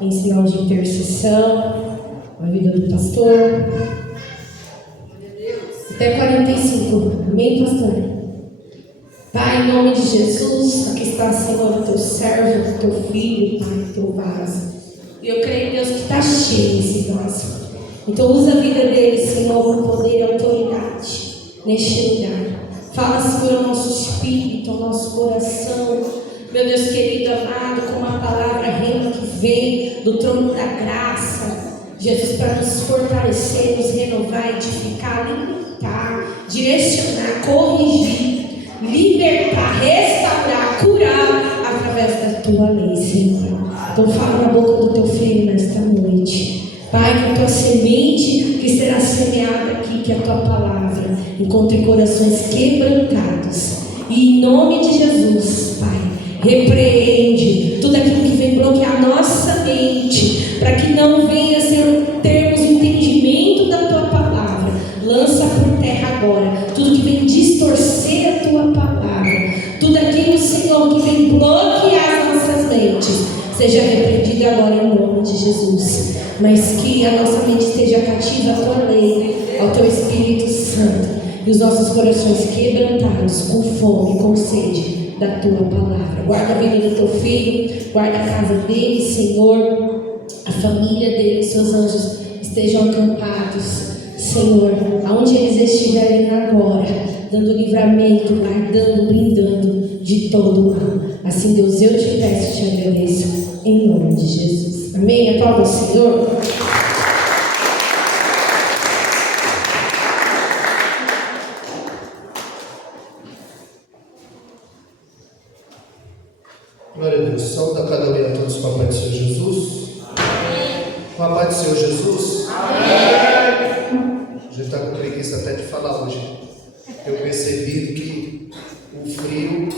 em sinal de intercessão, a vida do pastor. Até 45. Amém, pastor? Pai, em nome de Jesus, aqui está, Senhor, o teu servo, o teu filho, Pai, o teu vaso. E eu creio, Deus, que está cheio esse vaso. Então usa a vida dele, Senhor, com poder e autoridade neste lugar. Fala, Senhor, ao nosso espírito, ao nosso coração, meu Deus querido, amado, com uma palavra rema que vem do trono da graça, Jesus, para nos fortalecer, nos renovar, edificar, alimentar, direcionar, corrigir, libertar, restaurar, curar através da tua lei, Senhor. Então fala na boca do teu filho nesta noite, Pai, que a tua semente que será semeada aqui, que a tua palavra encontre corações quebrantados, e em nome de Jesus, Pai, repreende tudo aquilo que vem bloquear nossa mente, para que não venha termos entendimento da tua palavra. Lança por terra agora tudo que vem distorcer a tua palavra, tudo aquilo, Senhor, que vem bloquear nossas mentes, seja repreendido agora em nome de Jesus. Mas que a nossa mente esteja cativa à tua lei, ao teu Espírito Santo, e os nossos corações quebrantados, com fome, com sede da tua palavra. Guarda a vida do teu filho, guarda a casa dele, Senhor, a família dele, seus anjos estejam acampados, Senhor, aonde eles estiverem agora, dando livramento, guardando, blindando de todo o mal. Assim, Deus, eu te peço, te agradeço, em nome de Jesus. Amém? Aplauda o Senhor. Glória a Deus. Saúde a cada um e a todos com a paz do Senhor Jesus. Amém. Com a paz do Senhor Jesus. Amém. A gente está com preguiça até de falar hoje. Eu percebi que o frio.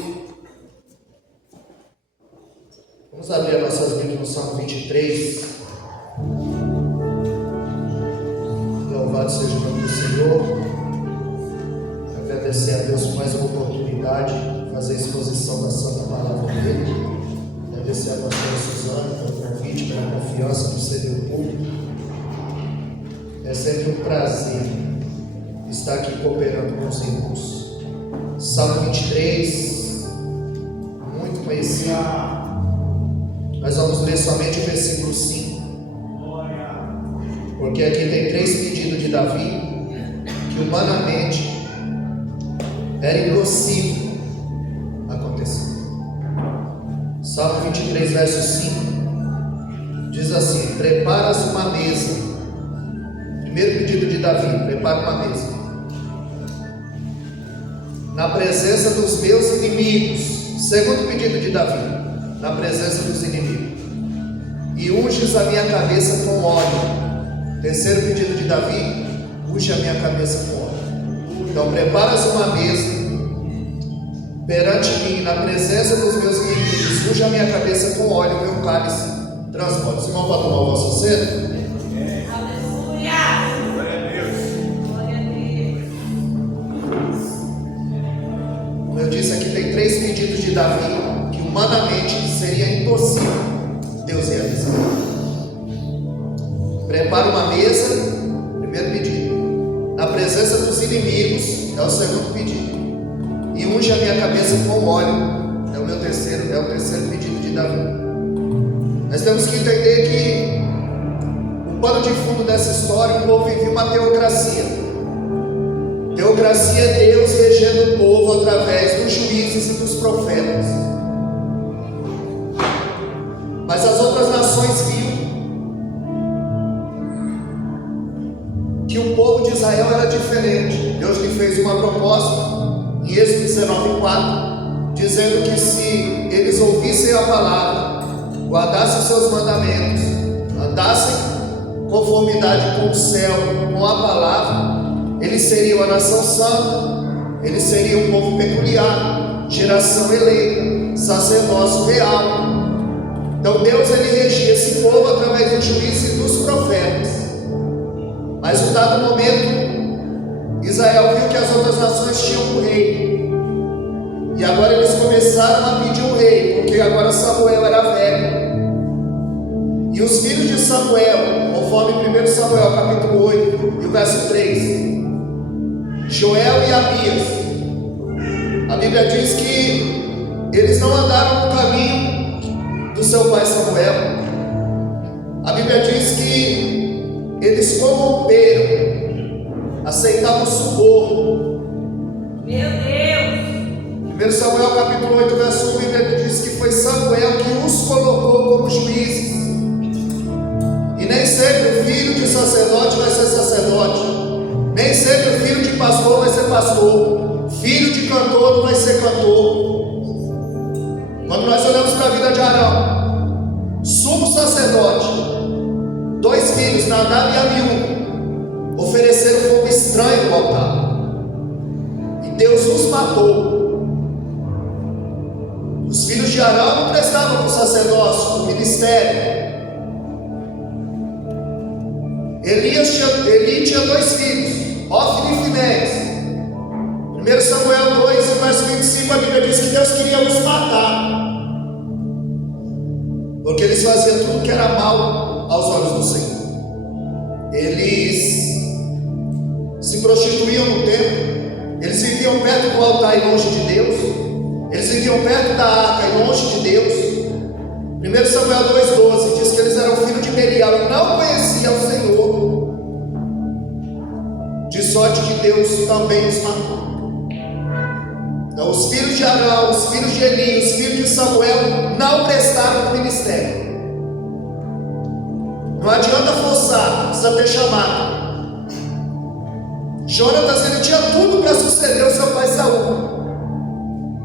Vamos abrir as nossas Bíblias no Salmo 23. Louvado seja o nome do Senhor. Agradecer a Deus por mais uma oportunidade de fazer a exposição da Santa Palavra dele. Agradecer a pastora Suzana pelo convite, pela confiança que você deu ao público. É sempre um prazer estar aqui cooperando com os irmãos. Salmo 23, muito conhecido. Nós vamos ler somente o versículo 5. Porque aqui tem 3 pedidos de Davi que humanamente era impossível acontecer. Salmo 23, verso 5 diz assim: preparas uma mesa. Primeiro pedido de Davi: prepara uma mesa na presença dos meus inimigos. Segundo pedido de Davi: na presença dos inimigos, e unges a minha cabeça com óleo. Terceiro pedido de Davi: unge a minha cabeça com óleo. Então preparas uma mesa perante mim, na presença dos meus inimigos, unge a minha cabeça com óleo, meu cálice transborda. Senhor, pode tomar o vosso assento? Como eu disse, aqui tem 3 pedidos de Davi que humanamente seria impossível Deus realizar. Prepara uma mesa, primeiro pedido. Na presença dos inimigos, é o segundo pedido. E unge a minha cabeça com óleo, é o terceiro pedido de Davi. Nós temos que entender que o pano de fundo dessa história, o povo vivia uma teocracia. Teocracia é Deus regendo o povo através dos juízes e dos profetas. Mas as outras nações viam que o povo de Israel era diferente. Deus lhe fez uma proposta em Êxodo 19:4, dizendo que se eles ouvissem a palavra, guardassem os seus mandamentos, andassem em conformidade com o céu, com a palavra, eles seriam a nação santa, eles seriam um povo peculiar, geração eleita, sacerdócio real. Então Deus, ele regia esse povo através do juízo e dos profetas. Mas em dado momento, Israel viu que as outras nações tinham um rei, e agora eles começaram a pedir um rei, porque agora Samuel era velho, e E os filhos de Samuel, conforme 1 Samuel capítulo 8 e o verso 3, Joel e Abias, a Bíblia diz que eles não andaram no caminho do seu pai Samuel. A Bíblia diz que eles corromperam, aceitavam suborno. Meu Deus! 1 Samuel capítulo 8, verso 1, a Bíblia diz que foi Samuel que os colocou como juízes. E nem sempre o filho de sacerdote vai ser sacerdote, nem sempre o filho de pastor vai ser pastor, filho de cantor não vai ser cantor. Quando nós olhamos para a vida de Arão, sumo sacerdote, 2 filhos, Nadab e Abiú, ofereceram fogo estranho no altar, e Deus os matou. Os filhos de Arão não prestavam para o sacerdócio, para o ministério. Eli tinha 2 filhos, Ofni e Finéias. 1 Samuel 2, verso 25, a Bíblia diz que Deus queria os matar, porque eles faziam tudo que era mal aos olhos do Senhor. Eles se prostituíam no templo, eles viviam perto do altar e longe de Deus, eles viviam perto da arca e longe de Deus. 1 Samuel 2,12 diz que eles eram filhos de Belial e não conheciam o Senhor, de sorte que Deus também os matou. Então, os filhos de Arão, os filhos de Eli, os filhos de Samuel não prestaram para o ministério. Não adianta forçar, precisa ter chamado. Jonatas, ele tinha tudo para suceder o seu pai Saul.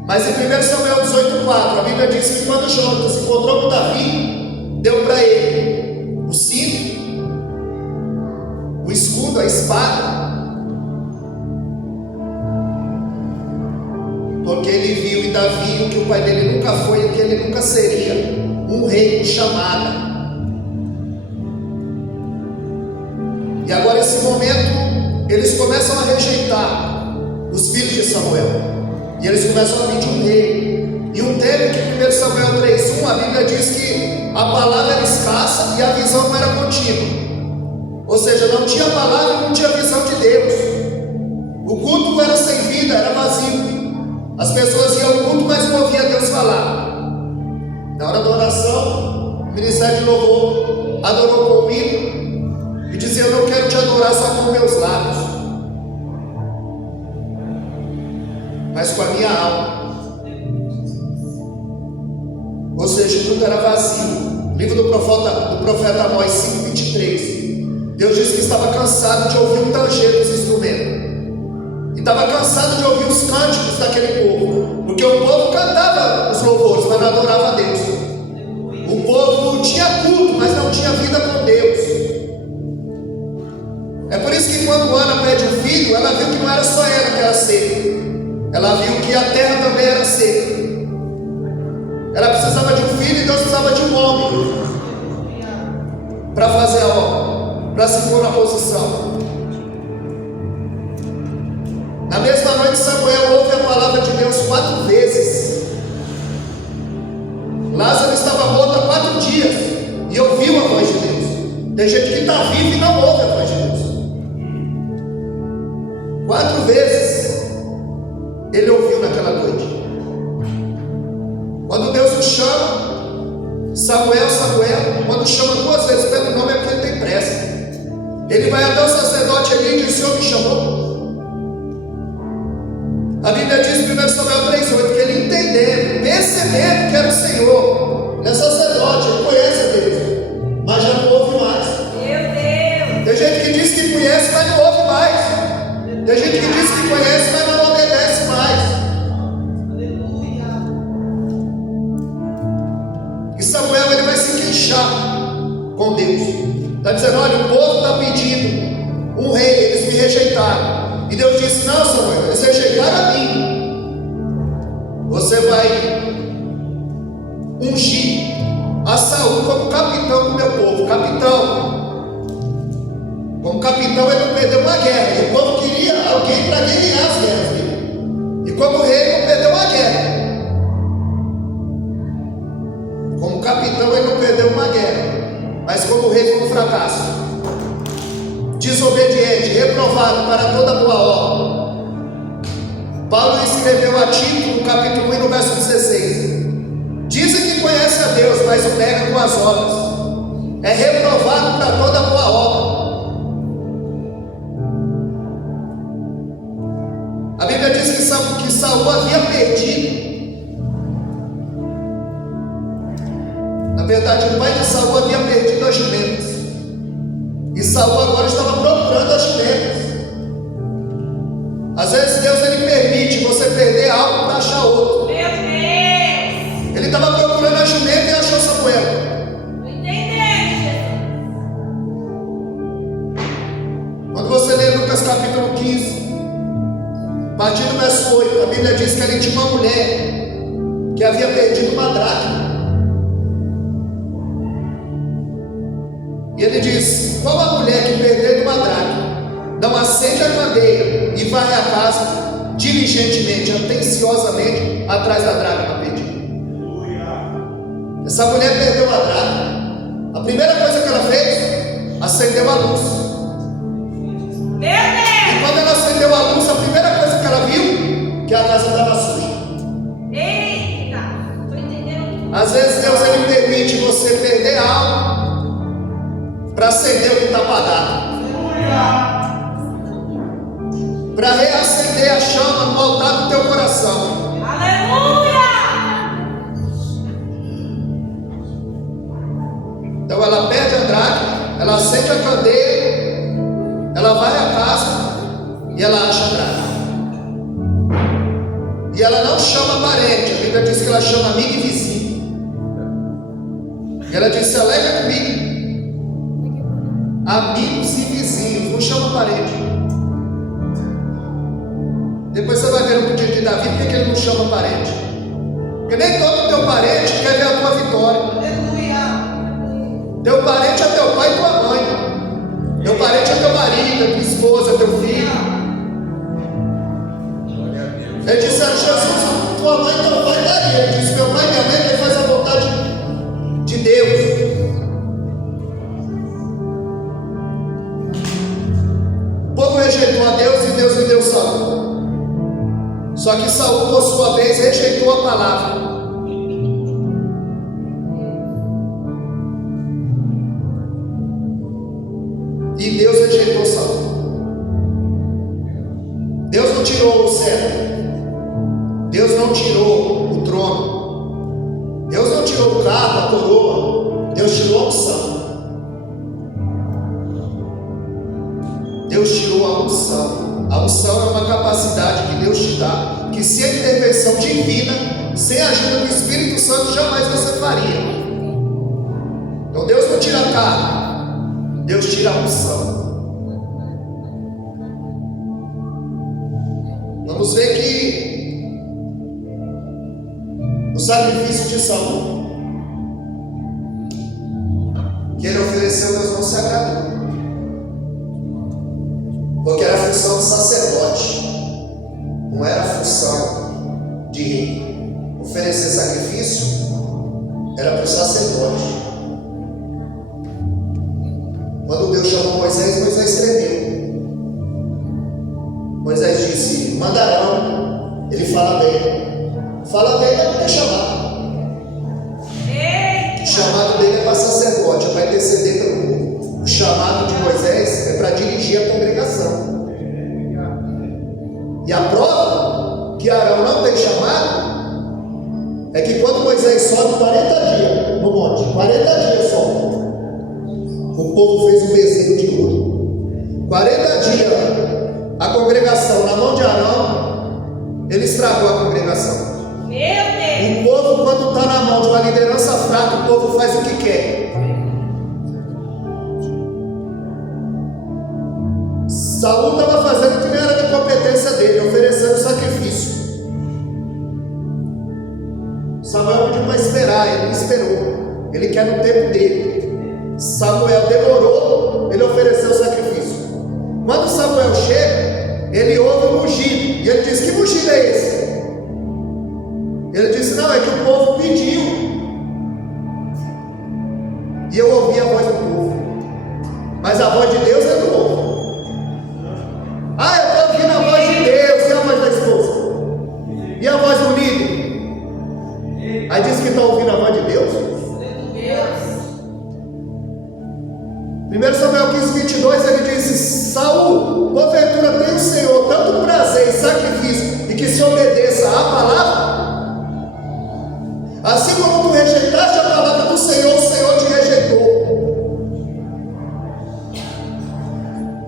Mas em 1 Samuel 18,4, a Bíblia diz que quando Jonatas encontrou com Davi, deu para ele o cinto, o escudo, a espada, porque ele viu em Davi o que o pai dele nunca foi e o que ele nunca seria, um rei com chamada. E agora, nesse momento, eles começam a rejeitar os filhos de Samuel. E eles começam a pedir um rei. E um tempo que 1 Samuel 3,1, a Bíblia diz que a palavra era escassa e a visão não era contínua. Ou seja, não tinha palavra e não tinha visão de Deus. O culto era sem vida, era vazio. As pessoas iam ao culto, mas não ouviam Deus falar. Na hora da oração, o ministério de louvor adorou comigo e dizia: eu não quero te adorar só com meus lábios, mas com a minha alma. Ou seja, tudo era vazio. Livro do profeta Amós 5,23. Deus disse que estava cansado de ouvir o tanger dos instrumentos, e estava cansado de ouvir os cânticos daquele povo, porque o povo cantava os louvores, mas não adorava a Deus. O povo tinha culto, mas não tinha vida com Deus. É por isso que quando Ana pede um filho, ela viu que não era só ela que era seca, ela viu que a terra também era seca. Ela precisava de um filho e Deus precisava de um homem para fazer a obra, para se pôr na posição. Na mesma noite, Samuel ouve a palavra de Deus 4 vezes. Lázaro estava morto há 4 dias e ouviu a voz de Deus. Tem gente que está vivo e não ouve a voz de Deus. 4 vezes ele ouviu naquela noite. Quando Deus o chama, Samuel, Samuel, quando chama 2 vezes pelo nome, é porque ele tem pressa. Ele vai até o sacerdote Eli e diz: o Senhor me chamou. A Bíblia diz em 1 Samuel 3,8 que ele entendendo, percebendo que era o Senhor, ele é sacerdote, ele conhece a Deus, mas já não ouve mais. Meu Deus! Tem gente que diz que conhece, mas não ouve mais. Tem gente que diz que conhece, mas não obedece mais. Aleluia. E Samuel, ele vai se queixar com Deus. Está dizendo: olha, o povo está pedindo um rei, eles me rejeitaram. E Deus disse: não, Samuel, eles rejeitaram a mim. Você vai ungir a Saul como capitão do meu povo. Capitão. Como capitão, ele não perdeu uma guerra. E o povo queria alguém para guerrear as guerras dele. E como rei, ele não perdeu uma guerra. Como capitão, ele não perdeu uma guerra. Mas mas como rei foi um fracasso. Desobediente, reprovado para toda boa obra. Paulo escreveu a Tito, no capítulo 1, no verso 16: dizem que conhece a Deus, mas o nega com as obras. É reprovado para toda boa obra. A Bíblia diz que Saul havia perdido. Na verdade, o pai de Saul havia perdido as jumentas. E Saul agora estava procurando as jumentas. Às vezes Deus ele permite você perder algo para achar outro. Meu Deus! Ele estava procurando a jumenta e achou Samuel. Não entendendo, Jesus. Quando você lê Lucas capítulo 15, a partir do verso 8, a Bíblia diz que ali tinha uma mulher que havia perdido uma dracma. E ele diz: qual a mulher que perdeu uma dracma não acende a candeia e varre a casa diligentemente, atenciosamente atrás da dracma perdida? Essa mulher perdeu a dracma. A primeira coisa que ela fez, acendeu a luz. Meu Deus! E quando ela acendeu a luz, a primeira coisa que ela viu, que a casa estava suja. Eita! Estou entendendo. Às vezes Deus ele permite você perder algo para acender o que está apagado, para reacender a chama no altar do teu coração. Aleluia! Então ela perde a dracma, ela acende a candeia, ela vai à casa e ela acha a dracma. E ela não chama parente, a Bíblia diz que ela chama amigo e vizinho. E ela diz: se alegra comigo. Amigos e vizinhos, não chama parente. Depois você vai ver no dia de Davi porque ele não chama parente. Porque nem todo teu parente quer ver a tua vitória. Aleluia. Teu parente é teu pai e tua mãe. Teu parente é teu marido, é tua esposa, é teu filho. Ele disse a Jesus: tua mãe e teu pai daria. Ele disse: meu pai e minha mãe que faz a vontade de Deus. O povo rejeitou a Deus e Deus lhe deu Saul. Só que Saul, por sua vez, rejeitou a palavra. E Deus rejeitou Saul. Deus não tirou o cetro. Deus não tirou o trono. Deus não tirou o carro, a coroa. Deus tirou a unção. Deus tirou a unção. A unção é uma capacidade que Deus te dá, que sem a intervenção divina, sem a ajuda do Espírito Santo, jamais você faria. Então Deus não tira a carne, Deus tira a unção. Vamos ver que o sacrifício de Saul, que ele ofereceu, Deus não se agradou. Porque era a função do sacerdote, não era a função de rei. Oferecer sacrifício era para o sacerdote. Quando Deus chamou Moisés, Moisés tremeu. Moisés disse: mandarão. Ele fala bem. Fala bem não é chamado. O chamado dele é para sacerdote, é para interceder pelo povo. O chamado de Moisés é para dirigir a congregação. E a prova que Arão não tem chamado é que quando Moisés sobe 40 dias no monte, 40 dias só, o povo fez um bezerro de ouro. 40 dias a congregação na mão de Arão, ele estragou a congregação. Meu Deus! O povo, quando está na mão de uma liderança fraca, o povo faz o que quer. Saul estava fazendo o que não era de competência dele, oferecendo sacrifício. Samuel pediu para esperar, ele não esperou. Ele quer no tempo dele. Samuel demorou, ele ofereceu o sacrifício. Quando Samuel chega, ele ouve um mugido. E ele diz: que mugido é esse? Ele disse: não, é que o povo pediu. E eu ouvi ouvir a voz do povo. Mas a voz de Deus é do povo. Ah, eu estou ouvindo a voz de Deus. E a voz da esposa? E a voz do líder? Aí diz que está ouvindo a voz de Deus. 1 Samuel 15:22, ele disse: Saul, porventura tem o Senhor tanto prazer em sacrifício e que se obedeça à palavra? Assim como tu rejeitaste a palavra do Senhor, o Senhor te rejeitou.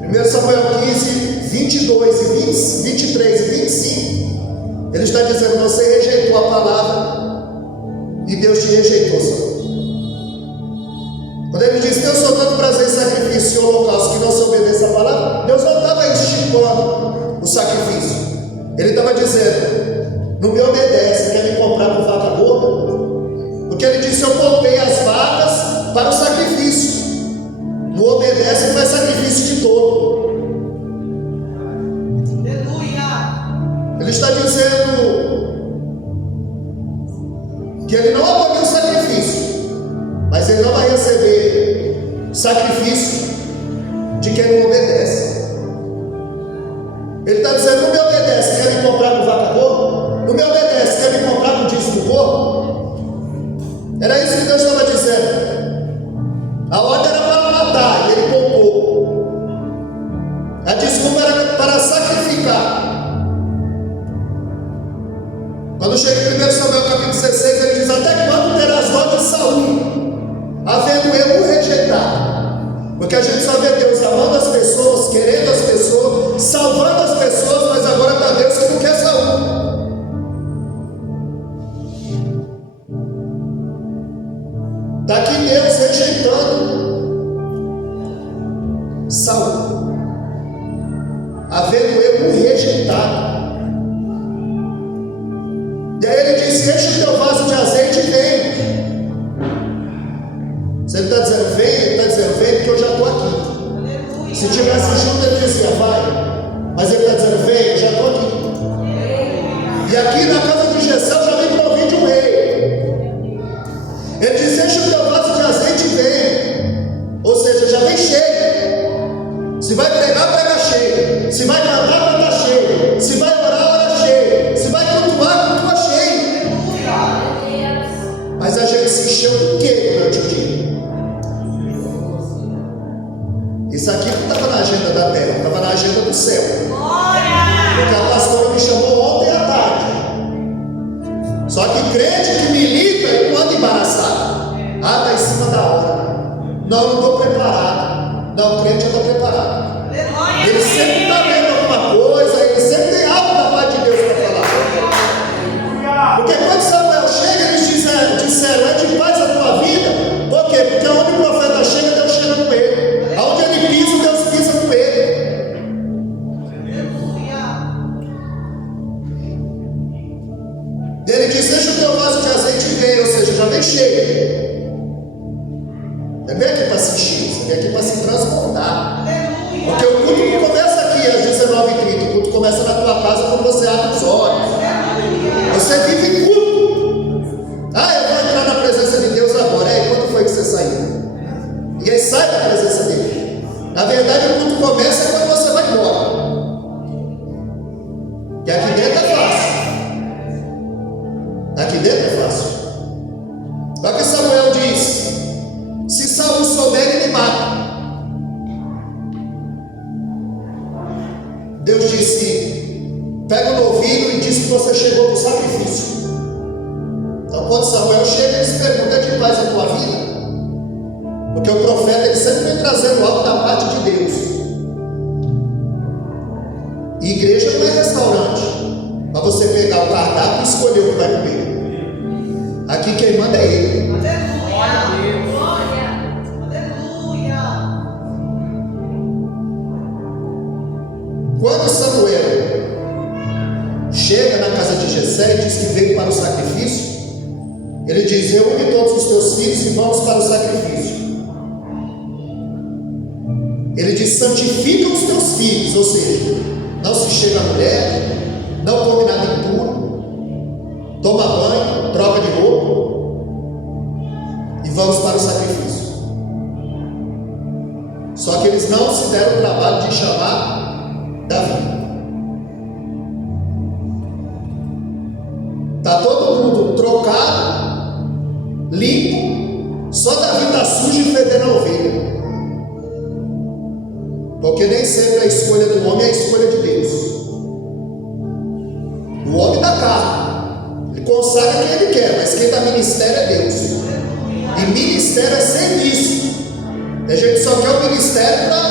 1 Samuel 15:22, 23 e 25, ele está dizendo: você rejeitou a palavra e Deus te rejeitou, Saul. Quando ele diz: Deus só tanto prazer em sacrifício e holocausto que não se obedece à palavra, Deus não estava estipando o sacrifício. Ele estava dizendo: não me obedece, quer me comprar com vaca gorda? Porque ele disse: eu poupei as vacas para o sacrifício. Não obedece e faz sacrifício de todo. Aleluia. Ele está dizendo que ele não aboliu o sacrifício, mas ele não vai receber sacrifício de quem não obedece. Ele está dizendo: não me obedece, quer me comprar com vaca gorda? Não me obedece, quer me comprar com dízimo gordo? Era isso que Deus estava dizendo. A ordem era para matar e ele poupou. A desculpa era para sacrificar. Quando chega em 1 Samuel capítulo 16, ele diz: até quando terás dó de Saul, havendo eu o rejeitado? Porque a gente só vê Deus amando as pessoas, querendo as pessoas, salvando as pessoas, mas agora está Deus que não quer Saul. Está aqui Deus rejeitando Saul, havendo eu o rejeitado. E aí ele diz: enche o teu vaso de azeite e vem. Se ele está dizendo vem, ele está dizendo vem porque eu já estou aqui. Se tivesse junto ele dizia vai, mas ele está dizendo vem, eu já estou aqui. E aqui na casa de Jessé eu já vim provido de um rei. Ele diz: enche o teu vaso de azeite e vem. Ou seja, já vem cheio. Se vai pregar, prega cheio. Se vai cantar, canta cheio. Se vai orar, ora cheio. Se vai cultuar, cultua cheio. Mas a gente se encheu do quê durante o dia? Isso aqui não estava na agenda da terra, estava na agenda do céu. Porque a pastora me chamou ontem à tarde. Só que crente que milita, ele não anda embaraçado. Ah, está em cima da hora. Não estou preparado. Não, crente anda preparado. Ele sempre está vendo alguma coisa, ele sempre tem algo da parte de Deus para falar. Porque quando Samuel chega, eles disseram: é de paz a tua vida. Por quê? Porque onde o profeta chega, Deus chega com ele. Aonde ele pisa, Deus pisa com ele. Ele diz: enche o teu vaso de azeite e vem, ou seja, já vem cheio. Você vem aqui para se encher, você vem aqui para se transbordar. Porque o culto não começa aqui às 19h30, o culto começa na tua casa quando você abre os olhos. Você vive em culto. Ah, eu vou entrar na presença de Deus agora. E quando foi que você saiu? Ninguém sai da presença dele. Na verdade, o culto começa quando você vai embora. E aqui dentro é fácil. Aqui dentro é fácil. Só que Samuel diz: se Saul souber, ele mata. Deus disse: pega o novilho e diz que você chegou para o sacrifício. Então quando Samuel chega, ele se pergunta: é de paz a tua vida? Porque o profeta, ele sempre vem trazendo algo da parte de Deus. E igreja não é restaurante para você pegar o cardápio e escolher o que vai comer. Aqui quem manda é ele. Quando Samuel chega na casa de Jessé e diz que veio para o sacrifício, ele diz: reúne todos os teus filhos e vamos para o sacrifício. Ele diz: santifica os teus filhos, ou seja, não se chega a mulher, não come nada impuro, toma banho, troca de roupa e vamos para o sacrifício. Só que eles não se deram o trabalho de chamar Davi. Está todo mundo trocado, limpo, só Davi está sujo e fedendo a ovelha. Porque nem sempre a escolha do homem é a escolha de Deus. O homem dá carne, ele consagra quem ele quer, mas quem dá ministério é Deus. E ministério é serviço. A gente só quer o ministério para.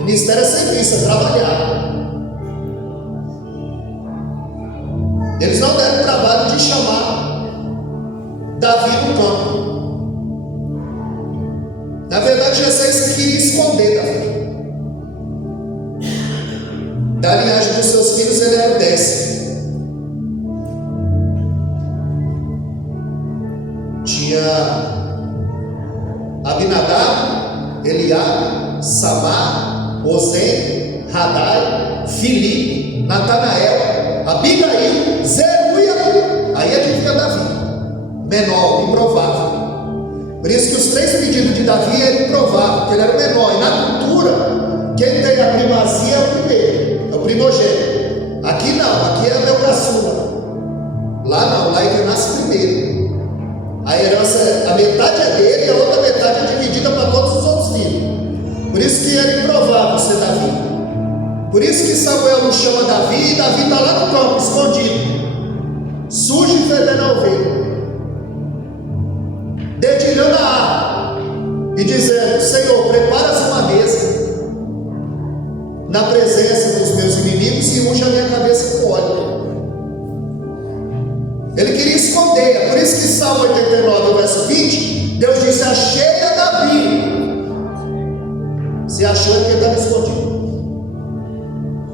Ministério é serviço, é trabalhar. Eles não deram o trabalho de chamar Davi no campo. Na verdade, Jessé queria esconder Davi. Da linhagem dos seus filhos, ele era o 10º. Tinha Abinadab, Eliabe, Samar, Osem, Radai, Filipe, Natanael, Abigail, Zeruia. Aí adivinha Davi, menor, improvável. Por isso que os 3 pedidos de Davi eram improváveis, porque ele era o menor. E na cultura, quem tem a primazia é o primeiro, é o primogênito. Aqui não, aqui é meu caçula. Lá não, lá ele nasce primeiro. A herança, a metade é dele e a outra metade é dividida para todos os outros filhos. Por isso que era improvável ser Davi. Por isso que Samuel não chama Davi, e Davi está lá no campo, escondido, sujo e fedendo a ovelha, dedilhando a arma e dizendo: Senhor, preparas uma mesa na presença dos meus inimigos e unge a minha cabeça com óleo. Ele queria esconder. É por isso que Salmo 89, verso 20, Deus disse: achei a Davi. Se achou é porque estava escondido.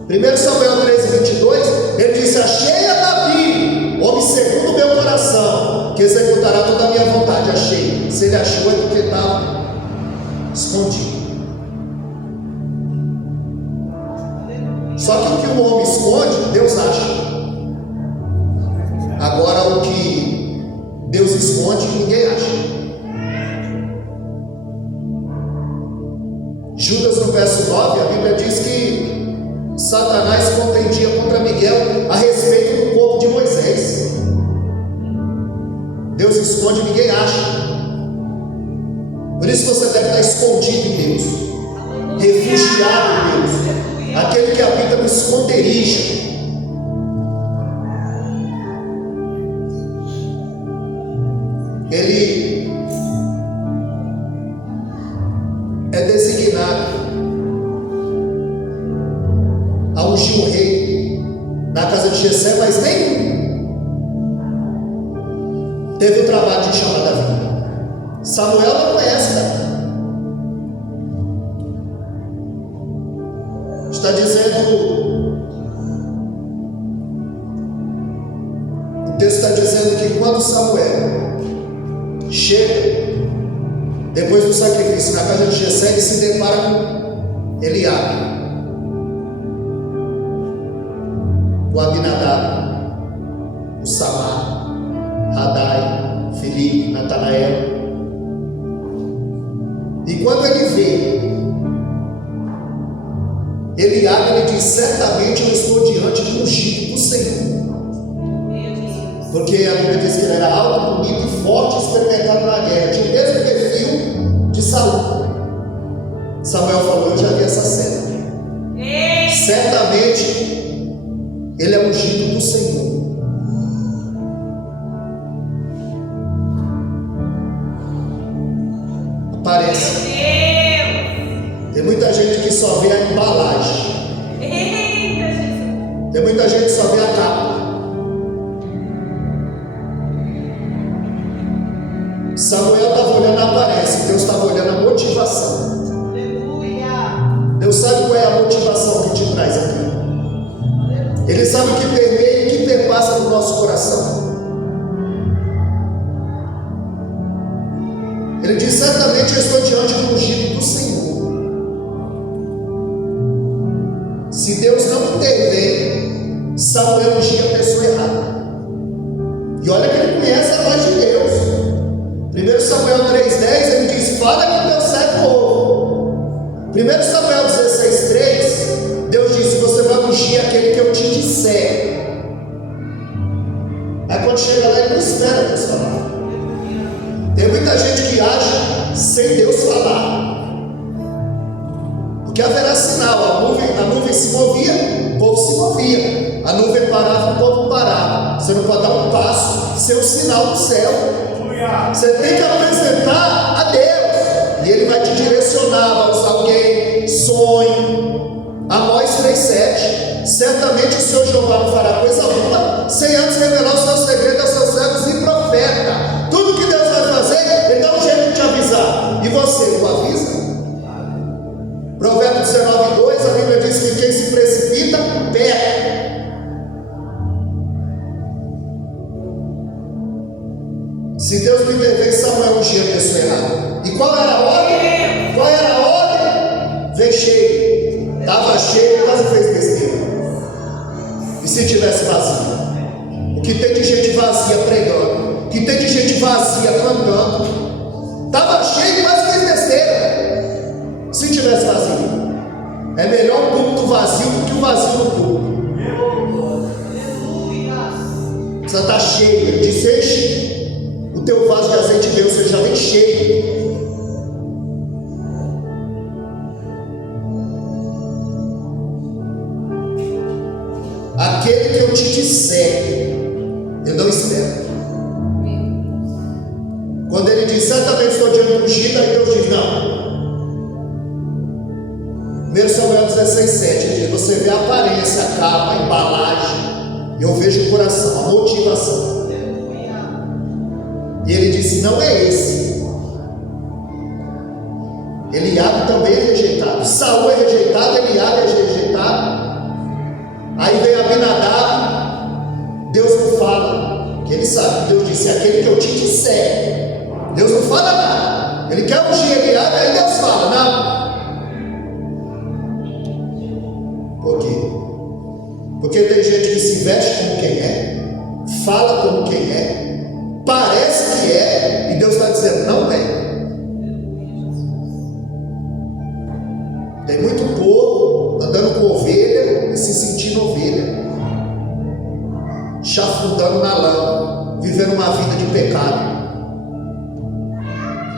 1 Samuel 13, 22, ele disse: achei a Davi, homem segundo o meu coração, que executará toda a minha vontade. Achei. Se ele achou é porque estava escondido. Só que o que o homem esconde, Deus acha. Agora o que Deus esconde, ninguém acha. Judas, no verso 9, a Bíblia diz que Satanás contendia contra Miguel a respeito do corpo de Moisés. Deus esconde, ninguém acha. Por isso você deve estar escondido em Deus, refugiado em Deus, aquele que habita no esconderijo. Ele é designado a ungir o rei na casa de Jessé, mas nenhum teve o trabalho de chamar Davi. Samuel não conhece Davi. Está dizendo, o texto está dizendo que quando Samuel chega, depois do sacrifício na casa de Jessé, ele se depara com Eliabe, o Abinadab, o Samar, Radai, Filipe, Natanael. E quando ele vê Eliabe, ele diz: certamente eu estou diante do ungido do Senhor. Porque a Bíblia diz que ele era alto, bonito e forte, experimentado na guerra, tinha o mesmo perfil de Saul. Samuel falou: eu já vi essa cena. Certamente ele é ungido do Senhor. Parece. Tem muita gente que só vê a embalagem. Tem muita gente que só vê a capa. Samuel estava olhando a aparência, Deus estava olhando a motivação. Aleluia. Deus sabe qual é a motivação que te traz aqui. Ele sabe o que permeia e o que perpassa no nosso coração. Ele diz: certamente eu estou diante do ungido do Senhor. Se Deus não intervém, Samuel ungia a pessoa errada. E olha que ele conhece a voz de Deus. 1 Samuel 3,10, ele diz: fala que teu servo ouve. 1 Samuel 16:3, Deus disse: você vai ungir aquele que eu te disser. Aí quando chega lá, ele não espera Deus falar. Tem muita gente que age sem Deus falar, porque haverá sinal. A nuvem se movia, o povo se movia. A nuvem parava, o povo parava. Você não pode dar um passo sem o sinal do céu. Você tem que apresentar a Deus, e Ele vai te direcionar. Vai usar alguém, sonho. Amós 3:7. Certamente o Senhor Jeová não fará coisa alguma sem antes revelar o seu segredo aos seus servos e profeta. Tudo que Deus vai fazer, Ele dá um jeito de te avisar. E você não avisa? Provérbios 19:2, a Bíblia diz que quem se precipita, perde. Se Deus me intervém, Samuel ungia a pessoa errada. E qual era a ordem? Qual era a ordem? Vem cheio. Estava cheio, quase fez besteira. E se tivesse vazio? O que tem de gente vazia pregando? O que tem de gente vazia cantando? Estava cheio, quase fez besteira. Se tivesse vazio, é melhor um púlpito vazio do que um vazio no púlpito. Você está cheio, ele diz: enche o teu vaso de azeite de Deus, você já vem cheio. Aquele que eu te disser, eu não espero. Quando ele diz: certamente estou diante do ungido, aí Deus diz: não. 1 Samuel 16:7 diz: você vê a aparência, a capa, a embalagem, eu vejo o coração, a motivação. E ele disse: não é esse. Eliabe também é rejeitado. Saul é rejeitado, Eliabe é rejeitado. Aí vem Abinadab, Deus não fala, que ele sabe. Deus disse: aquele que eu te disser. Deus não fala nada. Ele quer ungir Eliabe, aí Deus fala: não. Por quê? Porque tem gente que se veste como quem é, fala como quem é, parece que é, e Deus está dizendo: não é. Tem muito povo andando com ovelha e se sentindo ovelha, chafurdando na lama, vivendo uma vida de pecado.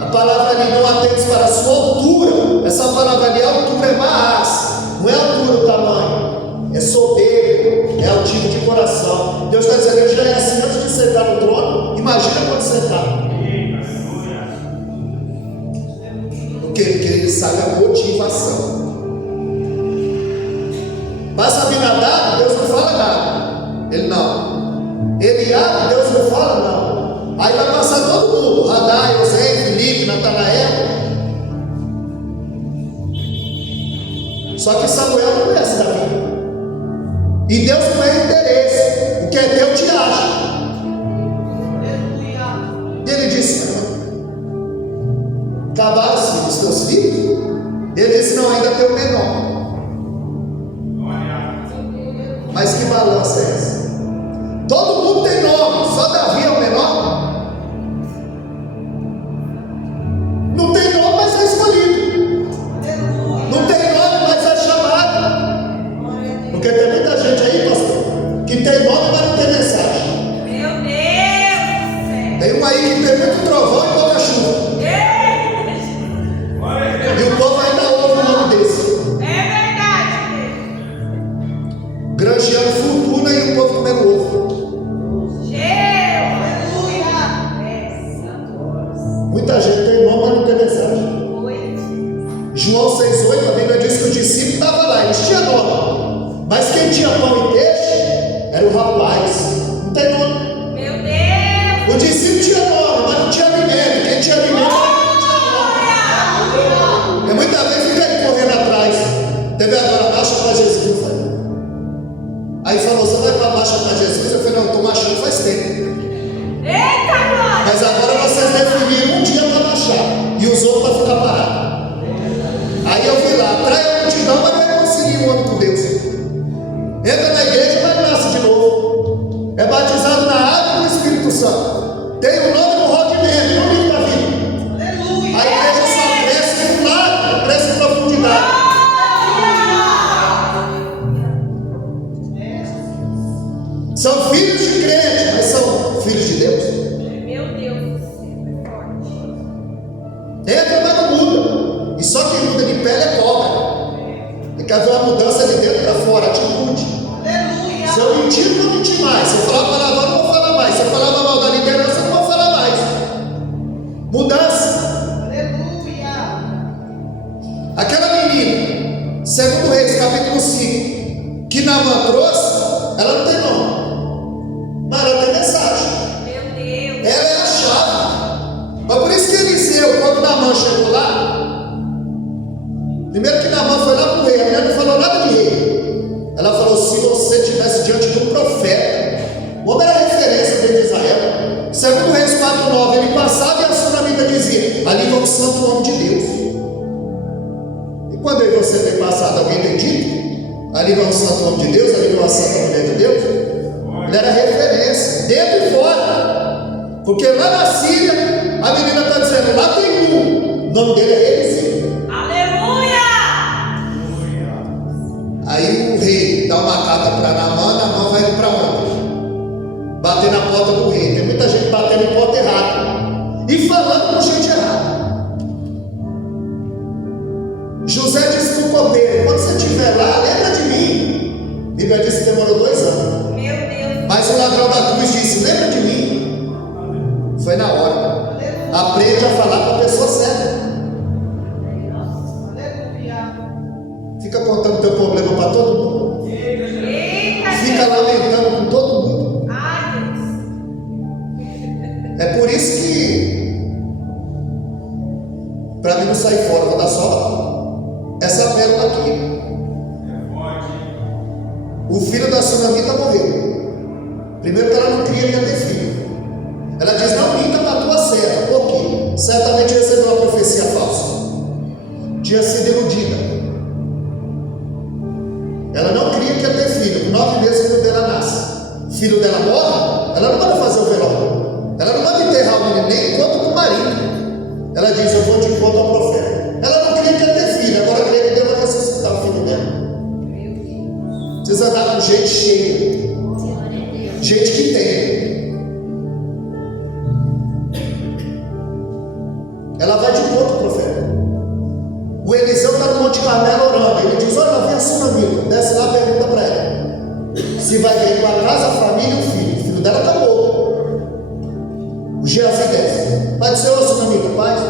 A palavra ali: não atentes para a sua altura. Essa palavra ali, altura, é maas. Não é altura o tamanho, é soberbo, é altivo de coração. Deus está dizendo: ele já é assim antes de sentar no trono. Imagina quando sentar. Por quê? Porque ele sabe a motivação. Passa Abinadab, Deus não fala nada. Ele não. Eliabe, Deus não fala não. Aí vai passar todo mundo: Radai, José, Filipe, Natanael. Só que Samuel não conhece da vida. E Deus não é interesse. O que é teu te acha. E ele disse: acabaram-se os teus filhos? Ele disse: não, ainda tem o menor. Mas que balança é essa? Todo mundo tem nome, só Davi é o menor? Não tem nome, mas é escolhido. Não tem nome, mas é chamado. Porque tem muita gente aí, pastor, que tem nome, mas não tem mensagem. Meu Deus! Tem um aí que tem muito trovão e pouca chuva. E o povo ainda ouve o nome desse. É verdade. Granjeando fortuna e o povo comendo ovo. Entra, mas não muda. E só quem muda de pele é cobra. Tem que haver uma mudança de dentro para fora, atitude. Aleluia. Se eu mentir, eu não mentir mais. Se eu falar palavrão, eu não vou falar mais. Se eu falar mal da liderança, eu não vou falar mais. Mudança. Aleluia. Aquela menina, segundo Reis, capítulo 5, que Naamã trouxe, ela não tem nome, mas ela tem mensagem. Meu Deus. Ela é a chave. Mas por isso que Eliseu, quando Naamã chegou lá, primeiro que Naamã foi lá para o rei, a mulher não falou nada de rei. Ela falou: se você estivesse diante de um profeta, o homem era referência dentro de Israel. Segundo Reis 4:9, ele passava e a sunamita dizia: ali vai o santo homem de Deus. E quando eu e você tem passado, alguém tem dito? Ali vai o santo homem de Deus, ali vai a santa mulher de Deus. Ele era referência, dentro e fora. Porque lá na Síria, a menina está dizendo: lá tem um, o nome dele é Eliseu. Aleluia. Aí o rei dá uma carta para Naamã, Naamã vai para onde? Bater na porta do rei. Tem muita gente batendo em porta errada e falando com gente errada. José disse para o copeiro: quando você estiver lá, lembra de mim. A Bíblia diz que demorou 2 anos. Meu Deus. Mas o ladrão da cruz disse: lembra de mim. Foi na hora. Aprende a falar com a pessoa certa. Aleluia. Fica contando teu problema para todo mundo. Eita, Fica lamentando com todo mundo. ai, Deus. É por isso que, para mim não sair fora, vou dar só essa pérola aqui. O filho da sunamita morreu. Primeiro que ela não queria ter filho. Ela diz: não minta para tua serva. Por quê? Certamente recebeu uma profecia falsa. Tinha sido iludida. Ela não queria que ia ter filho. Com 9 meses o filho dela nasce. O filho dela morre, ela não manda fazer o velório. Ela não manda enterrar o menino, nem encontro com o marido. Ela diz: eu vou de encontro ao profeta. Ela não queria que ia ter filho, agora queria que Deus vai ressuscitar o filho dela. Precisa andar com gente cheia. Gente que tem. Ela vai de encontro ao profeta. O Eliseu está no Monte Carmelo orando. Ele diz: olha, vem a sunamita. Desce lá e pergunta para ela se vai vir com a casa, a família e o filho. O filho dela está morto. O Geazi desce. Pai do Senhor, sunamita, paz.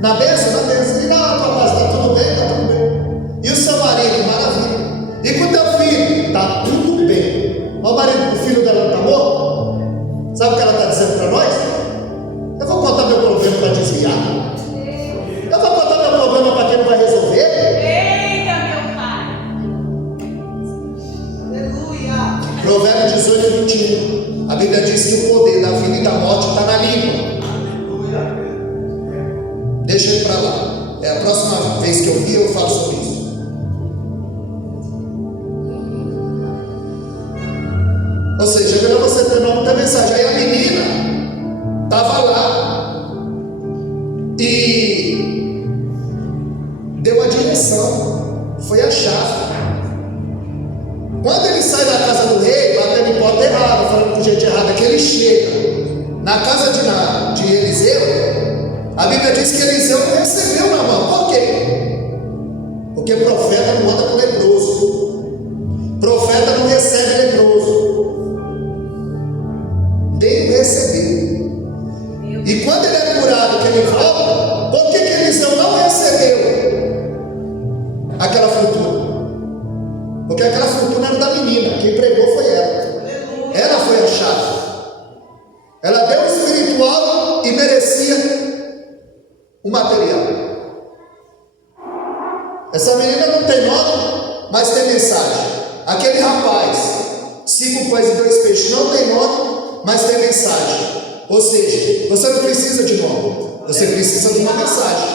Na bênção, na bênção. E na tua casa, está tudo bem? Está tudo bem. E o seu marido? Maravilha. E com o teu filho? Está tudo bem. Mas o marido, o filho dela não está morto? Sabe o que ela está dizendo para nós? Eu vou contar meu problema para desviar. Eu vou contar meu problema para quem não vai resolver. Eita, meu pai. Aleluia. Provérbios 18:21. A Bíblia diz que o poder da vida e da morte está na língua. Deixa ele para lá. É a próxima vez que eu vir, eu falo sobre isso. Ou seja, é melhor você ter nome, ter mensagem. Aí a menina estava lá e deu a direção, foi a chave. Quando ele sai da casa do rei, batendo em porta errada, falando com gente errada, que ele chega na casa de Eliseu, a Bíblia diz que Eliseu não recebeu na mão. Por quê? Porque profeta não anda com leproso. Profeta não recebe leproso. Nem recebeu. E quando ele é curado, que ele volta, por que Eliseu não recebeu aquela fortuna? Porque aquela fortuna era da menina, quem pregou foi ela. Ela foi a chave. Ela deu o espiritual e merecia o material. Essa menina não tem nome, mas tem mensagem. Aquele rapaz, 5 pães e 2 peixes, não tem nome, mas tem mensagem. Ou seja, você não precisa de nome, você precisa de uma mensagem.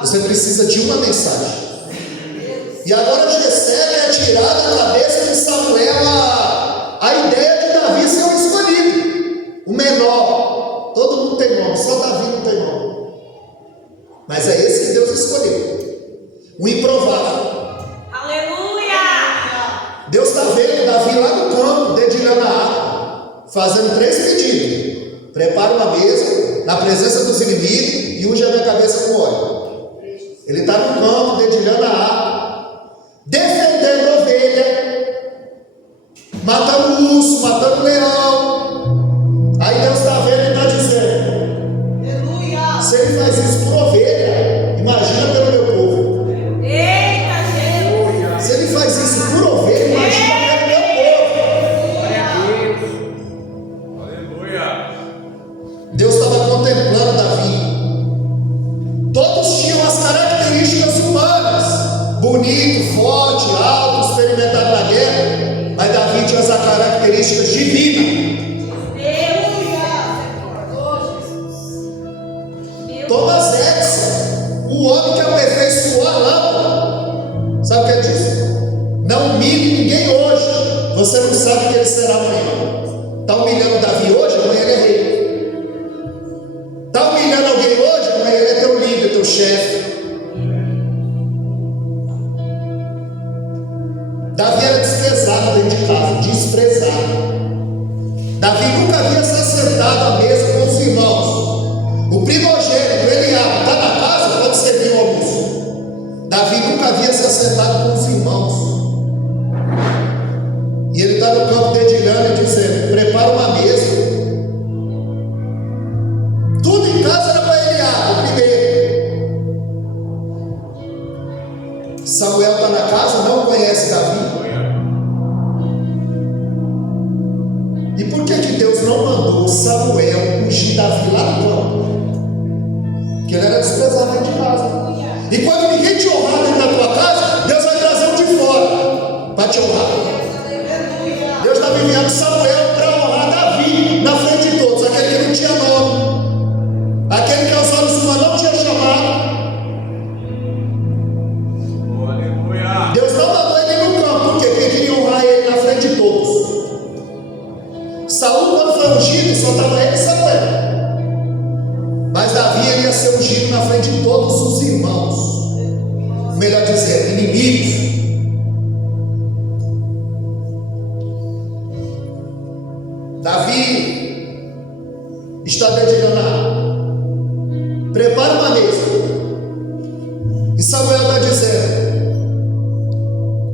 Você precisa de uma mensagem. E agora Jessé quer tirar da cabeça de Samuel a ideia de Davi ser o escolhido, o menor. Todo mundo tem nome, só Davi não tem nome. Mas é esse que Deus escolheu, o improvável. Aleluia! Deus está vendo Davi lá no campo, dedilhando a água, fazendo 3 pedidos: prepara uma mesa, na presença dos inimigos e unge a minha cabeça com óleo. Ele está no campo, dedilhando a água, defendendo ovelha, matando urso, matando leão. Aí Deus está vendo e está dizendo: Aleluia. se ele faz isso por ovelha, imagina pelo meu povo. Eita, Jesus. Se ele faz isso por ovelha, imagina pelo meu povo. Aleluia. Deus estava contemplando Davi. Todos tinham as características humanas: bonito, forte, alto, experimentado na guerra. Mas Davi tinha as características divinas. Thomas Edison, o homem que aperfeiçoou a lâmpada, sabe o que ele disse? Não humilhe ninguém hoje, você não sabe o que ele será amanhã. Está humilhando Davi hoje, amanhã ele é rei. Está humilhando alguém hoje, amanhã ele é teu líder, teu chefe. Davi era desprezado dentro de casa, desprezado. Davi nunca havia se assentado à mesa com os irmãos. O primogênito, Eliabe, está na casa, pode servir o almoço. Davi nunca havia se assentado com os irmãos. E ele está no campo dedilhando e dizendo: prepara uma mesa. Tudo em casa era para Eliabe, o primeiro. Samuel está na casa, não conhece Davi. E por que Deus não mandou Samuel ungir Davi lá no campo? Porque ele era desprezado dentro de casa. E quando ninguém te honrar dentro da tua casa, Deus vai trazer um de fora para te honrar. Deus está enviando Samuel para honrar Davi na frente de todos, aquele que não tinha nome, aquele que aos olhos humanos não tinha chamado. Aleluia. Deus não mandou ele no campo, porque quem queria honrar ele na frente de todos. Saúl, quando foi ungido, só estava ele e Samuel. Mas Davi ele ia ser ungido na frente de todos os irmãos, melhor dizendo, inimigos. Davi está dedilhando a água. Prepara uma mesa. E Samuel está dizendo: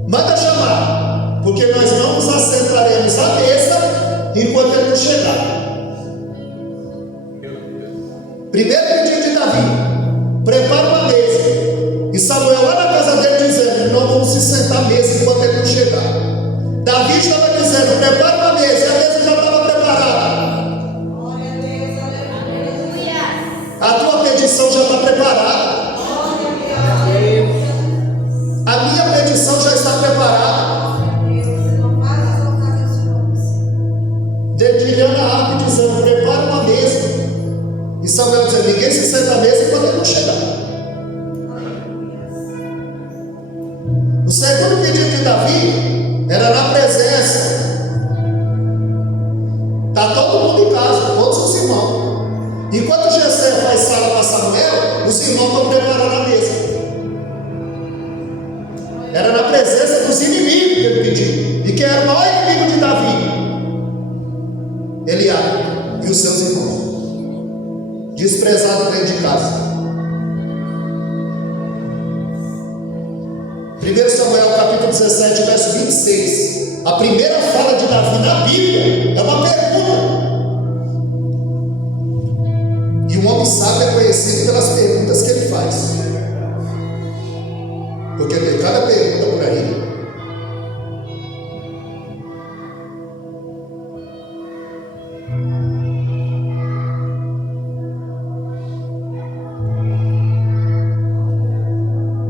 manda chamar, porque nós não nos assentaremos à mesa enquanto ele não chegar. Primeiro pedido de Davi: prepara uma mesa. E Samuel lá na casa dele dizendo: não vamos se sentar à mesa enquanto ele não chegar. Davi estava dizendo: prepara uma mesa, e a mesa já estava preparada. A tua petição já está preparada. A minha petição já está preparada. Dedilhando a água e dizendo: prepara uma mesa. E Samuel dizendo: ninguém se senta à mesa enquanto ele não chegar. O segundo pedido de Davi era na presença. Está todo mundo em casa, todos os irmãos. Enquanto Jessé faz sala para Samuel, os irmãos estão preparando a mesa. Era na presença dos inimigos que ele pediu. E quem era o maior inimigo de Davi? Eliabe e os seus irmãos. Desprezado dentro de casa. 1 Samuel capítulo 17, verso 26. A primeira fala de Davi na Bíblia é uma pergunta. E um homem sábio é conhecido pelas perguntas que ele faz. Porque tem cada pergunta por aí.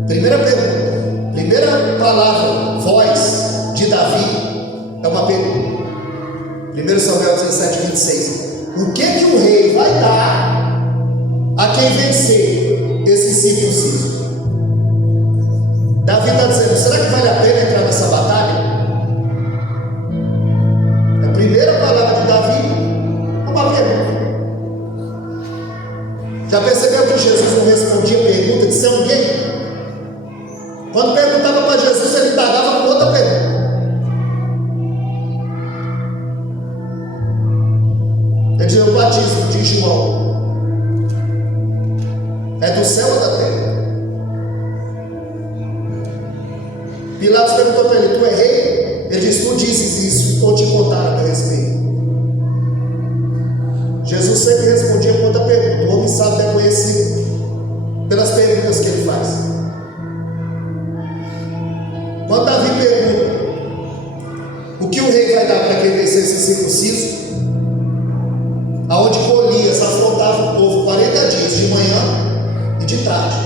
Primeira pergunta, primeira palavra, voz de Davi é uma pergunta. 1 Samuel 17, 26. O que o rei vai dar a quem vencer esse circunciso? Davi está dizendo: será que vale a pena entrar nessa batalha? A primeira palavra de Davi é uma pergunta. Já percebeu que Jesus não respondia pergunta de ser alguém? Quando perguntava para Jesus, ele indagava com outra pergunta. Ele dizia: o batismo de João É do céu ou da terra? Pilatos perguntou para ele: tu é rei? Ele disse: tu dizes isso ou te contaram a meu respeito? Jesus sempre respondia com outra pergunta. O homem sábio é conhecido pelas perguntas que ele faz. Quando Davi pergunta o que o rei vai dar para quem vencesse circunciso, aonde Golias afrontava o povo 40 dias, de manhã e de tarde.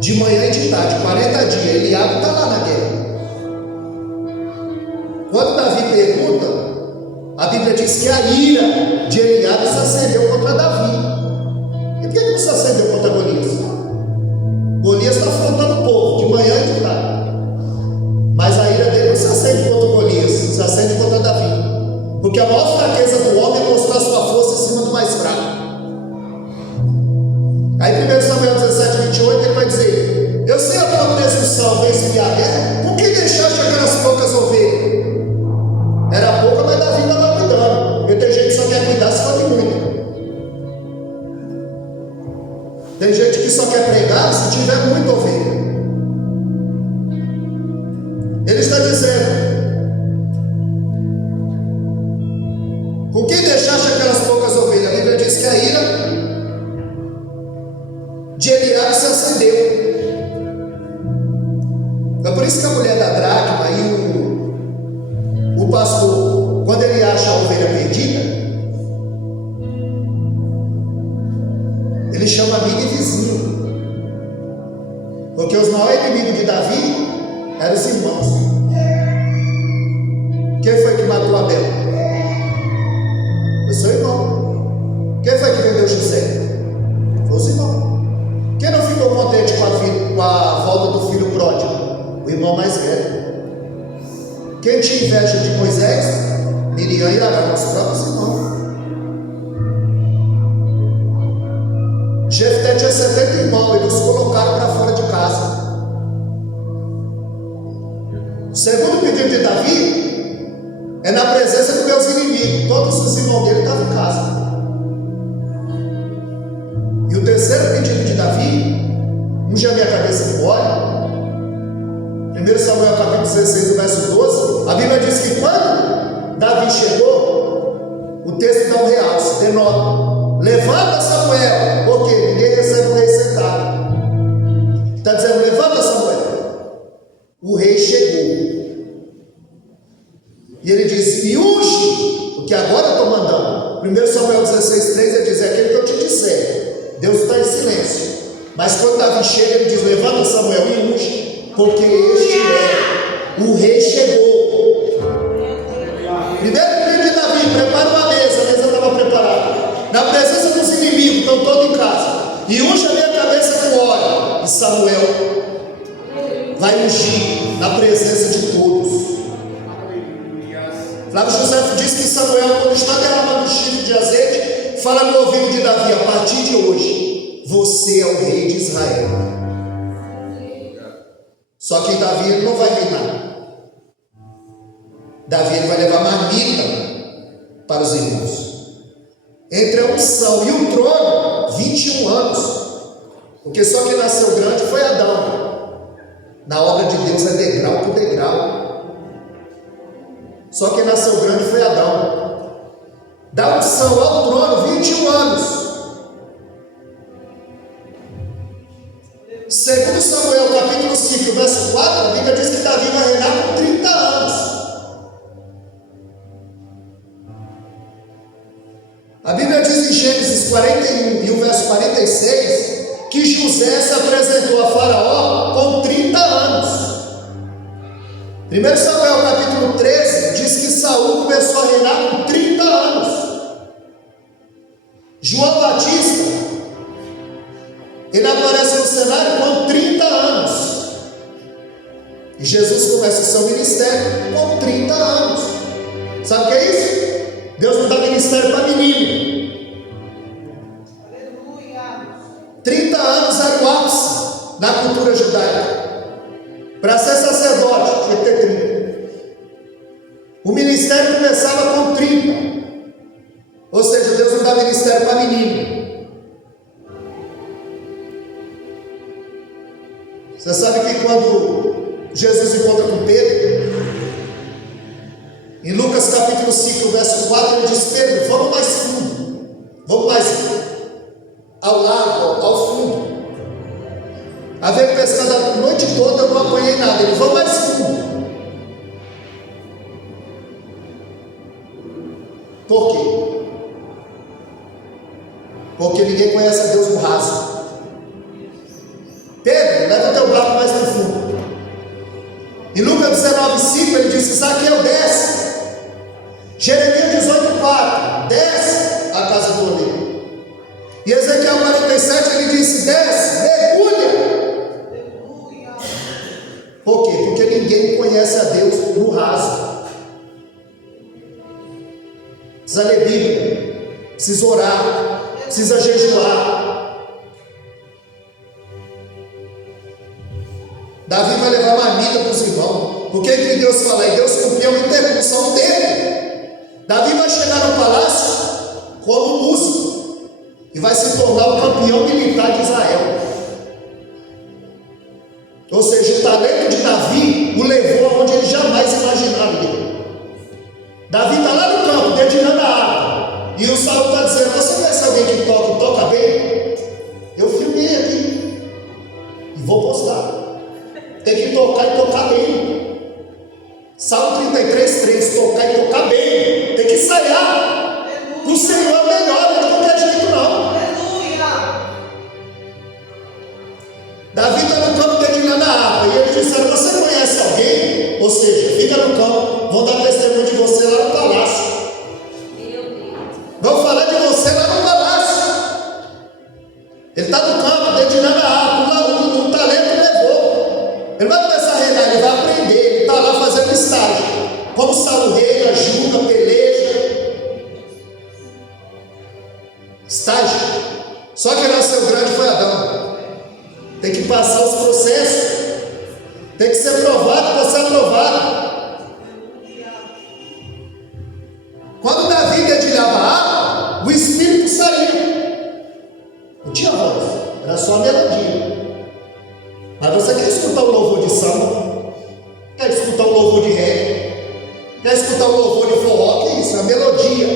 De manhã e de tarde, 40 dias. Eliabe está lá na guerra. Quando Davi pergunta, a Bíblia diz que a ira de Eliabe se acendeu contra Davi. E por que não se acendeu contra Golias? Golias está afrontando o povo, de manhã e de tarde. Mas a ira dele não se acende contra Golias, se acende contra Davi. Porque a maior fraqueza do homem é mostrar sua força em cima do mais fraco. Aí 1 Samuel 17:28 ele vai dizer: eu sei a tua presunção, vence-me a guerra, por que deixaste aquelas poucas ovelhas? Era pouca, mas Davi estava cuidando. Porque tem gente que só quer cuidar se for de muito. Tem gente que só quer pregar se tiver muita ovelha. Ele está dizendo: por que deixaste aquelas poucas ovelhas? A Bíblia diz que a ira de Eliabe se acendeu. É por isso que a mulher da dracma e o pastor, quando ele acha a ovelha perdida, ele chama amigo e vizinho. Porque os maiores inimigos de Davi eram os irmãos. Quem foi que matou Abel? Foi seu irmão. Quem foi que vendeu José? Foi os irmãos. Quem não ficou contente com a volta do filho pródigo? O irmão mais velho. Quem tinha inveja de Moisés? Miriam e Arão, os próprios irmãos. Jefté tinha 70 irmãos, eles os colocaram para fora de casa. O segundo pedido de Davi é na presença dos meus inimigos. Todos os irmãos dele estavam em casa. E o terceiro pedido de Davi, unge a minha cabeça com óleo. 1 Samuel capítulo 16, verso 12, a Bíblia diz que quando Davi chegou, o texto dá um realce, denota: levanta Samuel, porque ninguém recebe o rei sentado. Está dizendo: levanta Samuel, o rei chegou. E ele diz: e unge, porque agora eu estou mandando. 1 Samuel 16, 3, ele diz: é aquele que eu te disser. Deus está em silêncio. Mas quando Davi chega, ele diz: levanta Samuel e unge, porque este é, o rei chegou. Primeiro pedido de Davi: prepara uma mesa. A mesa estava preparada, na presença dos inimigos, estão todos em casa. E unge a minha cabeça com óleo. E Samuel vai ungir na presença de todos. Flávio José diz que Samuel, quando está derramando o chifre de azeite, fala no ouvido de Davi: a partir de hoje, você é o rei de Israel. Só que Davi ele não vai reinar. Davi ele vai levar marmita para os irmãos. Entre a unção e o trono, 21 anos. Porque só quem nasceu grande foi Adão. Na obra de Deus é degrau por degrau. Só quem nasceu grande foi Adão. Da unção ao trono, 21 anos. Segundo Samuel, capítulo 5, verso 4, a Bíblia diz que Davi vai reinar por 30 anos. A Bíblia diz em Gênesis 41 e o verso 46 que José se apresentou a Faraó com 30 anos. 1 Samuel capítulo 13 diz que Saul começou a reinar com 30 anos. João Batista, ele aparece no cenário com 30 anos. E Jesus começa o seu ministério com 30 anos. Sabe o que é isso? Deus não dá ministério para menino. Aleluia. 30 anos era o ápice na cultura judaica. Para ser sacerdote, tinha que ter 30. O ministério começava com 30. Ou seja, Deus não dá ministério para menino. Você sabe que quando Jesus encontra com Pedro, em Lucas capítulo 5, verso 4, ele diz: Pedro, vamos mais fundo, vamos mais ao largo, ao fundo. Havia pescado a noite toda, eu não apanhei nada. Ele: vamos mais fundo. Por quê? Porque ninguém conhece a Deus no raso. Pedro, leva o teu barco mais no fundo. Em Lucas 19:5 ele disse: Zaqueu, desce. Jeremias 18:4, desce a casa do oleiro. E Ezequiel 47 ele disse: desce, mergulha. Por quê? Porque ninguém conhece a Deus no raso. Precisa ler Bíblia, precisa orar, precisa jejuar. Davi vai levar marmita para os irmãos, porque entre Deus fala e Deus cumprir uma interrupção dele. Davi vai chegar no palácio como músico e vai se tornar o campeão militar de Israel. Ou seja, o talento de Davi o levou aonde ele jamais imaginaria. Davi está lá no campo, dedilhando a harpa, e o Saul está dizendo: você conhece alguém que toca bem? Eu filmei aqui e vou postar. Tem que tocar e tocar bem. Salmo 33:3, tocar e tocar bem. Tem que ensaiar. O Senhor é melhor, não é de qualquer jeito não. Aleluia. Davi está no campo dedilhando a harpa, e eles disseram: você conhece alguém? Ou seja, fica no campo, vão dar testemunho de você lá no palácio. Vão falar de você lá no palácio. Ele está no campo dedilhando a harpa, o talento levou. Ele vai começar a reinar, ele vai aprender. Ele está lá fazendo estágio, como Saul reina, ajuda, peleja. Estágio. Só que nasceu grande foi Adão. Tem que passar os processos. Tem que ser provado para ser aprovado. Quando Davi dedilhava a harpa, o Espírito saía. Não tinha voz, era só a melodia. Mas você quer escutar o louvor de samba? Quer escutar o louvor de reggae? Quer escutar o louvor de forró? Que isso? É a melodia.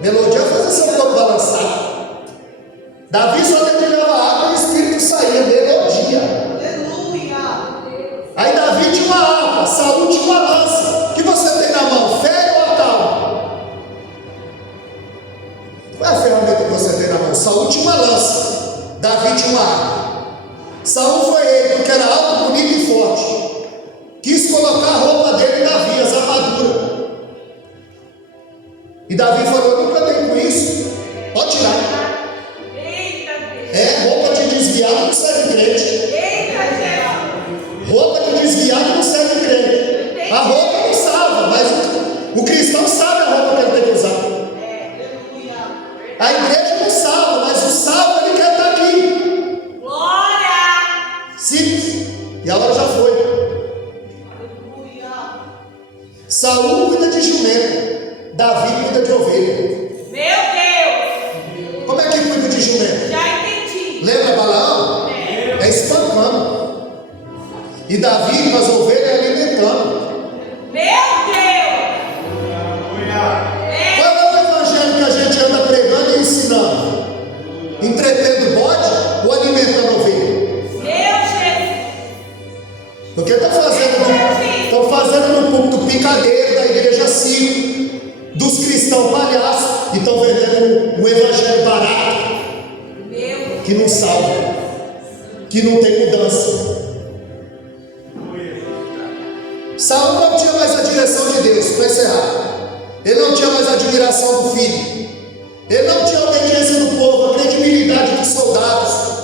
Melodia é fazer seu corpo balançar. Davi só dedilhava a harpa e o Espírito saía. Melodia. Aí Davi tinha uma harpa, Saul tinha uma lança. O que você tem na mão? Ferro ou tal? Qual é a ferramenta que você tem na mão? Saul tinha uma lança, Davi tinha uma harpa. Saul foi ele, porque era alto, bonito e forte. Quis colocar a roupa dele em Davi, as armaduras. E Davi falou: nunca tem com isso. Pode tirar. É, roupa de desviado não serve crente. Roupa de desviado não serve crente. A roupa não salva, mas o cristão sabe a roupa que ele tem que usar. A igreja não salva, mas o salvo ele quer estar aqui. Glória! Simples. E a hora já foi. Saul cuida de jumento, Davi cuida de ovelha. Meu Deus! Como é que cuida de jumento? Já entendi. Lembra Balaão? É espancando. E Davi com as ovelhas alimentando. Meu Deus! Qual é o evangelho que a gente anda pregando e ensinando? Entretendo bode ou alimentando ovelha? Meu Jesus! Porque estão fazendo no púlpito picadeiro da igreja circo, dos cristãos palhaços, e estão vendendo um evangelho barato, Meu que não salva, que não tem mudança. Saul não tinha mais a direção de Deus, para encerrar. Ele não tinha mais a admiração do filho. Ele não tinha a obediência do povo, a credibilidade dos soldados.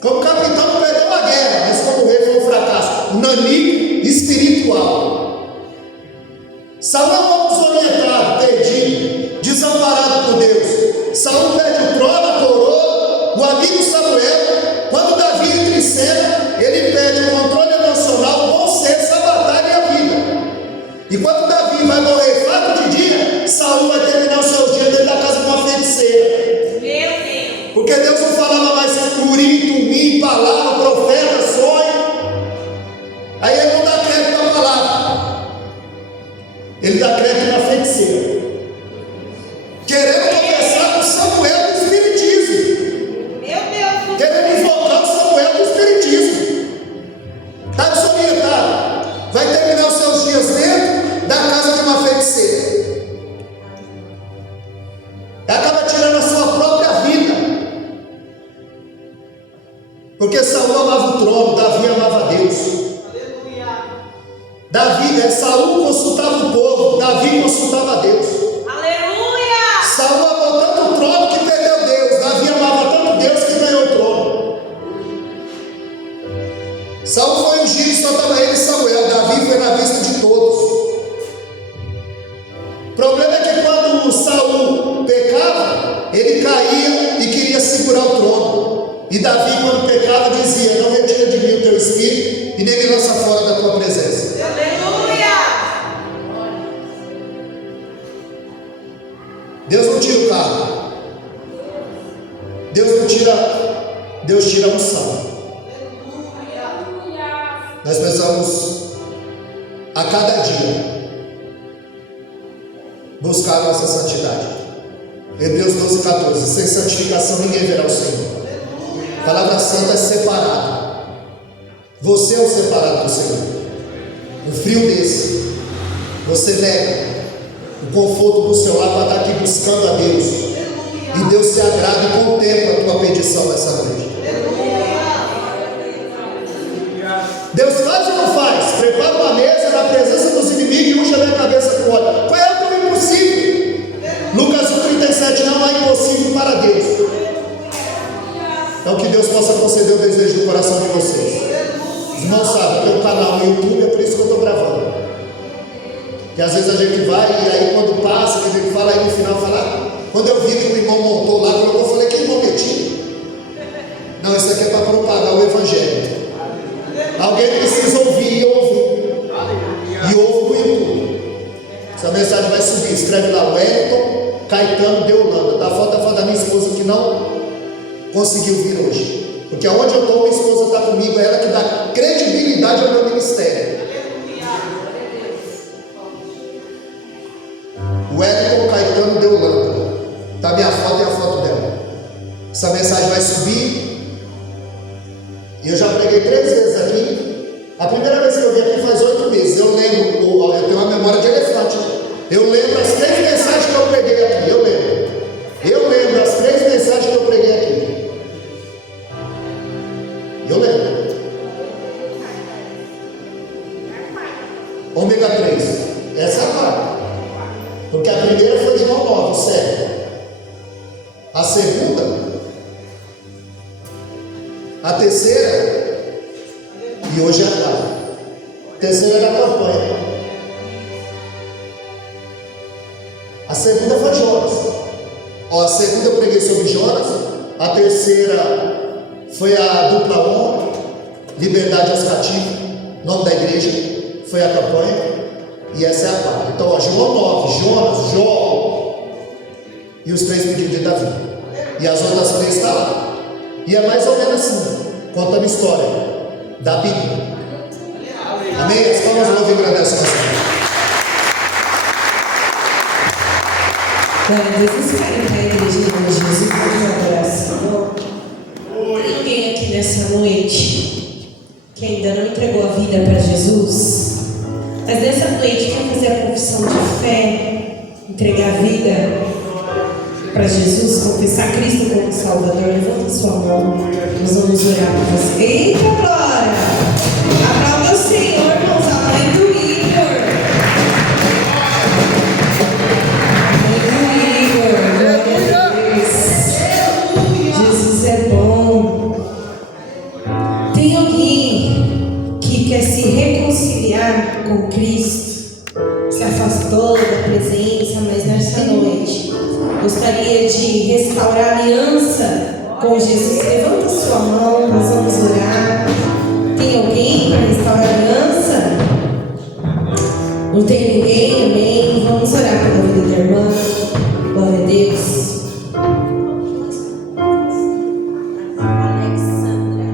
Como capitão não perdeu a guerra, mas como rei foi um fracasso. Nanico espiritual. Saul é um homem desorientado, perdido, desamparado por Deus. Saul perde o trono, a coroa, o amigo Samuel. Quando Davi entra em cena, ele perde o controle emocional, o bom senso, a batalha e a vida. E quando Davi vai morrer fraco de dia, Saul vai terminar os seus dias dentro da casa de uma feiticeira. Deus! Porque Deus não falava mais por palavra, profeta, sonho. Aí ele não dá crédito na palavra, ele dá crédito na feiticeira, querendo conversar com Samuel do Espiritismo, Meu Deus. querendo invocar o Samuel do Espiritismo. Está desorientado, vai terminar os seus dias dentro da casa de uma feiticeira. Acaba tirando a sua própria vida, porque Saul amava o trono, Davi amava Deus. Saul consultava o povo, Davi consultava Deus. Aleluia. Saul amou tanto o trono que perdeu Deus, Davi amava tanto Deus que ganhou o trono. Saul foi ungido, só estava ele e Samuel, Davi foi na vista de todos. O problema é que quando Saul pecava, ele caía e queria segurar o trono. E Davi, quando pecava, dizia: não retira de mim o teu espírito e nem me lança fora da tua presença. Aleluia. Deus não tira o carro, Deus tira a unção. Nós precisamos a cada dia buscar a nossa santidade. Hebreus 12:14. Sem santificação ninguém verá o Senhor. A palavra santa é separada. Você é o separado do Senhor. Um frio desse, você nega o conforto do seu lar para estar aqui buscando a Deus. E Deus se agrada e contempla a tua petição nessa noite. Deus faz ou não faz? Prepara uma mesa na presença dos inimigos e unge a minha cabeça com óleo. Qual é o teu impossível? Lucas 1:37. Não há impossível para Deus. Então que Deus possa conceder o desejo do coração de vocês. Os irmãos sabem, tem um canal no YouTube, é por isso que eu estou gravando. Que às vezes a gente vai e aí quando passa, que a gente fala aí no final, fala: quando eu vi que o irmão montou lá, eu falei: que irmão metido? Não, isso aqui é para propagar o Evangelho. Alguém precisa ouvir e ouvir. E ouve no YouTube. Essa mensagem vai subir. Escreve lá: Wellington Caetano de Holanda. Dá foto da minha esposa que não conseguiu vir hoje. Porque aonde eu estou, minha esposa está comigo. É ela que dá credibilidade ao meu ministério. Wellington Caetano de Holanda. Está a minha foto e a foto dela. Essa mensagem vai subir. E eu já preguei 3 vezes aqui. A primeira vez que eu vim aqui faz 8 meses. Eu lembro, eu tenho uma memória de elefante. Eu lembro as 3 mensagens que eu preguei aqui. Eu lembro as 3 mensagens que eu preguei aqui. Eu lembro. Ômega 3. Essa é a quarta. Porque a primeira foi João 9, 7. A segunda, a terceira, e hoje é a quarta. A terceira é da campanha. A segunda foi Jonas. A segunda eu preguei sobre Jonas. A terceira foi a dupla honra, liberdade aos cativos, nome da igreja, foi a campanha. E essa é a quarta. Então, João 9, Jonas, Jó e os 3 pedidos de Davi. E as outras 3 estão lá. E é mais ou menos assim, contando a história da Bíblia. Amém? As palmas vão vir agradecem a Deus. Glória a Deus, vocês querem para a igreja em nome de Jesus, pode adorar o Senhor. Tem alguém aqui nessa noite que ainda não entregou a vida para Jesus, mas nessa noite quer fazer a confissão de fé, entregar a vida para Jesus, confessar Cristo como Salvador? Levanta sua mão, nós vamos orar por você. Eita glória! Aplauda o Senhor, irmãos, a mãe do Igor. Glória a Deus. Jesus é bom. Tem alguém que quer se reconciliar com Cristo, se afastou da presença, mas nesta noite gostaria de restaurar a aliança com Jesus? Levanta sua mão, nós vamos orar. Tem alguém para restaurar a aliança? Não tem ninguém? Amém. Vamos orar pela vida da irmã. Glória a Deus. Alexandra.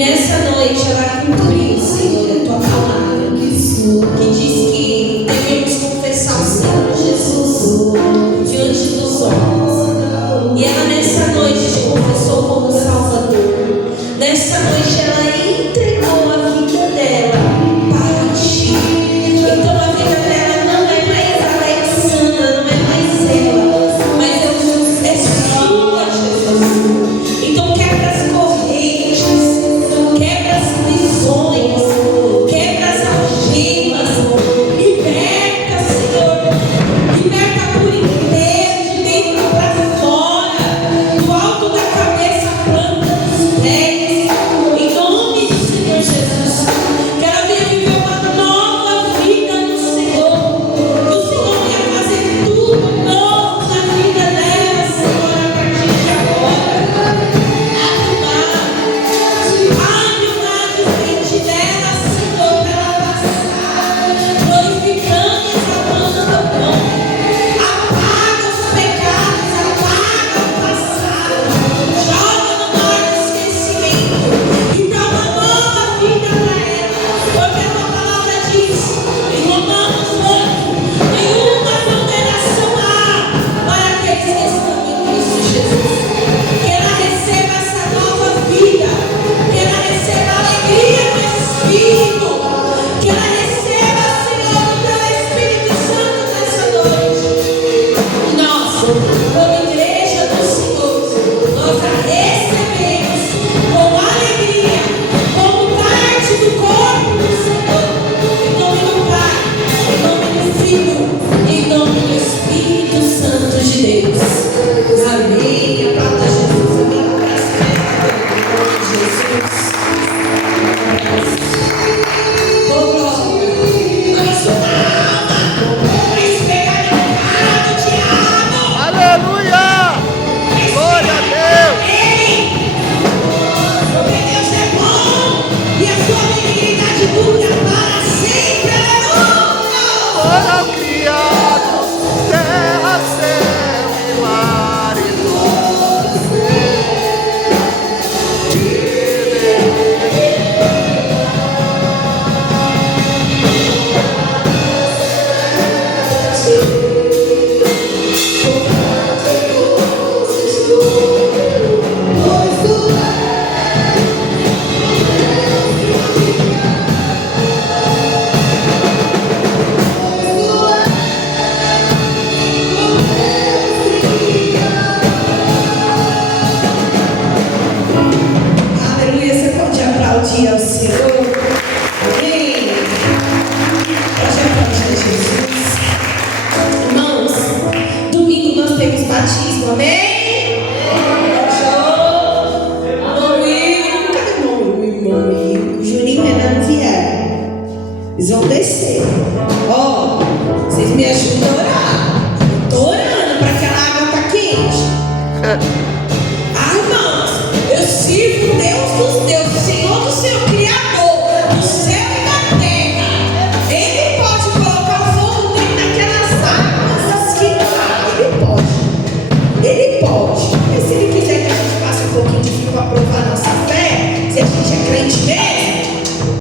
nessa noite ela cumpriu, Senhor, a tua palavra, que diz que devemos confessar o Senhor Jesus diante dos homens. E ela nessa noite te confessou como Salvador. Nessa noite ela entregou a vida dela para ti. Então a vida dela não é mais a Alexandra, não é mais ela, mas é sua, Jesus. Então quebra as correntes, quebra as prisões, quebra as algemas, liberta, Senhor, liberta por inteiro, de dentro para fora, do alto da cabeça à planta dos pés, em nome do Senhor Jesus. Que ela venha viver uma nova vida no Senhor, que o Senhor venha fazer tudo novo na vida dela, Senhor, a partir de agora. Abre o mar de frente dela, Senhor, para ela passar, glorificando e exaltando o teu nome. Apaga os pecados, apaga o passado, joga no mar do esquecimento e dá uma nova vida para ela. Porque a tua palavra diz em Romanos 8: nenhuma condenação há para aqueles que estão em Cristo Jesus. Que ela receba essa nova vida, que ela receba a alegria do Espírito, que ela receba, Senhor, o teu Espírito Santo nessa noite. Nós, como igreja do Senhor, nós a recebemos com alegria, como parte do corpo do Senhor, em nome do Pai, em nome do Filho, em nome do Espírito Santo de Deus. Amém. Aplauda Jesus, amém. Jesus. Oh, glória. Mais uma alma, mais pegar na cara do diabo. Aleluia! Glória a Deus! Porque Deus é bom e a sua benignidade dura para sempre. Aleluia! Foram criados terra, céu e mar e todo ser. Aleluia, você pode aplaudir ao Senhor. Amém. Pode aplaudir a Jesus. Irmãos, domingo nós temos batismo, amém? Show. Irmão Will, cadê o irmão Will? O Juninho e o Renan vieram. Eles vão descer. Ó, vocês me ajudam a orar. Eu tô orando para que a água tá quente. Ah, irmãos, eu sirvo o Deus dos deuses, Senhor do Senhor, Criador do céu e da terra. Ele pode colocar fogo dentro daquelas águas que ele pode. Ele pode. Mas se ele quiser que a gente passe um pouquinho de frio para provar nossa fé, se a gente é crente mesmo,